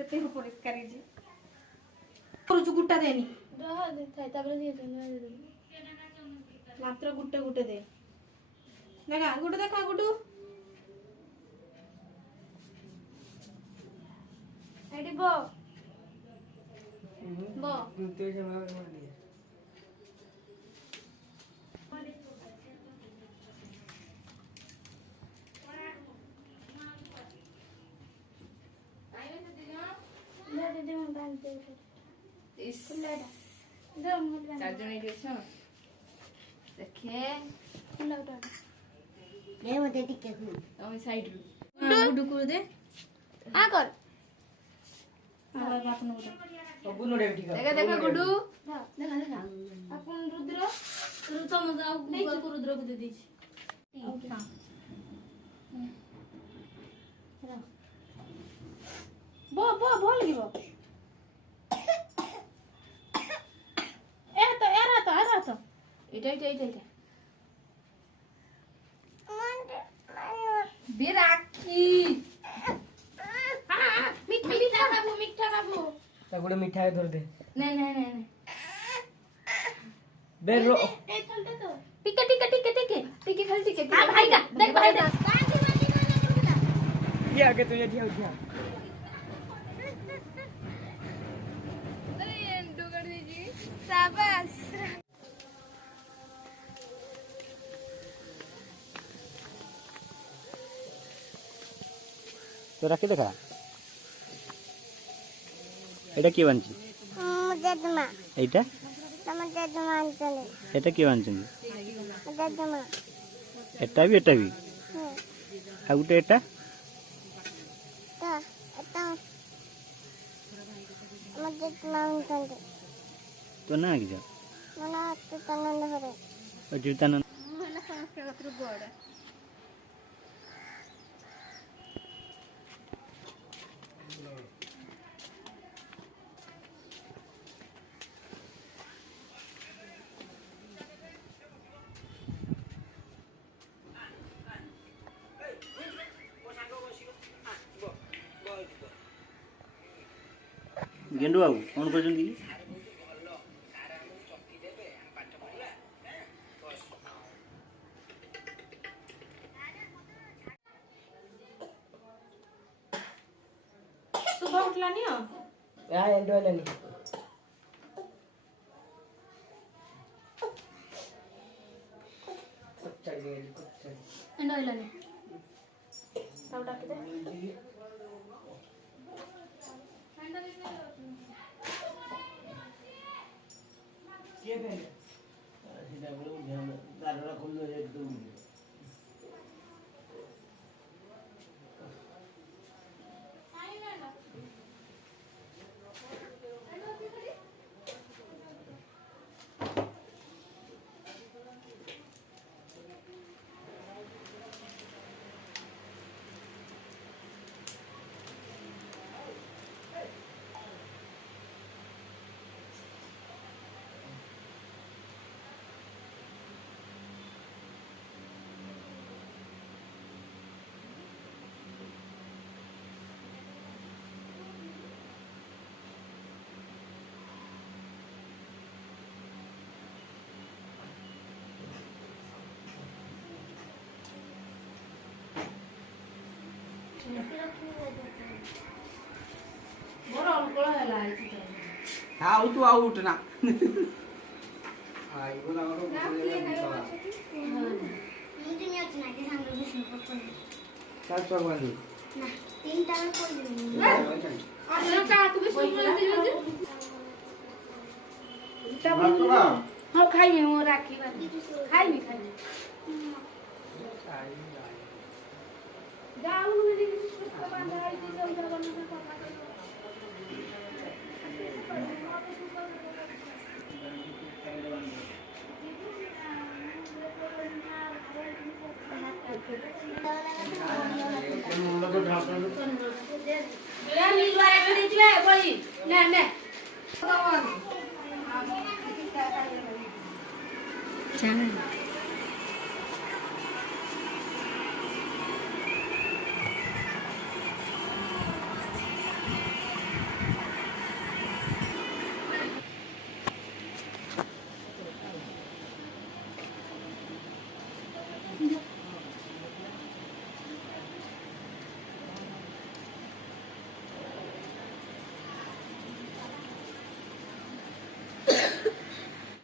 से तेरे परिष्कार हे जे करू छु गुट्टा देनी रह दे थाई ताबरे दिए दे मात्र गुट्टे गुट्टे दे देखा गुट्टे देखा गुट्टू एडी बो बो ते जे मार दिए ले दे मैं बांध दे इस दो मत बांध चार जन देखो देखे लौटा ले मते टिके हूं हम साइड रू गुड्डू कर दे आ कर आ बाप न सब नोडे ठीक है देखा देखा गुड्डू देखा देखा अपन रुद्र तुम जाओ गूगल को रुद्र को दे दीजिए हां बो बो बोल गिबो एरा तो इटा बिराकी मीठा खाबो तागुडे मिठा है धर दे नहीं दे रो ए चलते तो टिके खाली टिके हां भाई का देख भाई का ये आगे तो ये दिया शाबाश तो रखी देखा এটা কি বানছি জেজমা এইটা তোমার জেজমা আনছলে এটা কি বানছি জেজমা এটা भी আর গোটে এটা তা এটা আমার জেজমা আনছলে তো না কি যা মনে তো তনন হরে ও জীবতান मला संस्कृत रू गोड गेंडू बाबू कौन करछन की सुबह उठला नहीं हो या एंड वाला नहीं चल गए एंड ऑयल ले तब डाल दे के दे सीधा बोलो ध्यान दादा खोल दो एकदम बरो अल्कोळ हला आयची हां तू आउट ना आई बोला और मुझे नहीं अच्छा ना के संग विष्णु पसंद काल चौबंदी ना 3 टाइम कोई नहीं अरे का तू भी सुन ले दे हां खाई मैं वो राखी बात खाई भी खाई जाऊ मेरी पुष्प बांधा है जी जाऊ जगन में पापा ले मिलवा एक दीजिए बोली ले ले चल